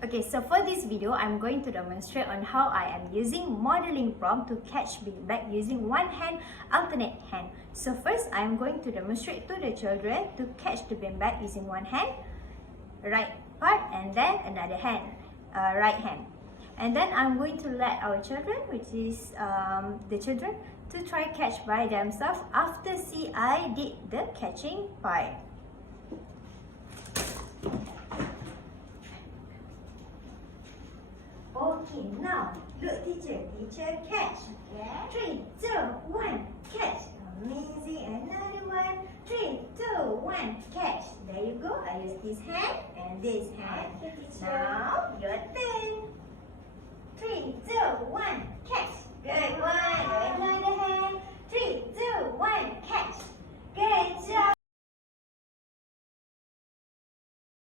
Okay, so for this video, I'm going to demonstrate on how I am using modeling prompt to catch beanbag using one hand, alternate hand. So first, I'm going to demonstrate to the children to catch the beanbag using one hand, right part, and then another hand, right hand. And then I'm going to let our children, which is the children, to try catch by themselves after see I did the catching part. Okay, now look teacher catch. Okay. 3, 2, 1, catch. Amazing. Another one. 3, 2, 1, catch. There you go. I use this hand and this hand. Okay, teacher. Now your turn. 3, 2, 1, catch. Good one. Another hand. 3, 2, 1, catch. Good job.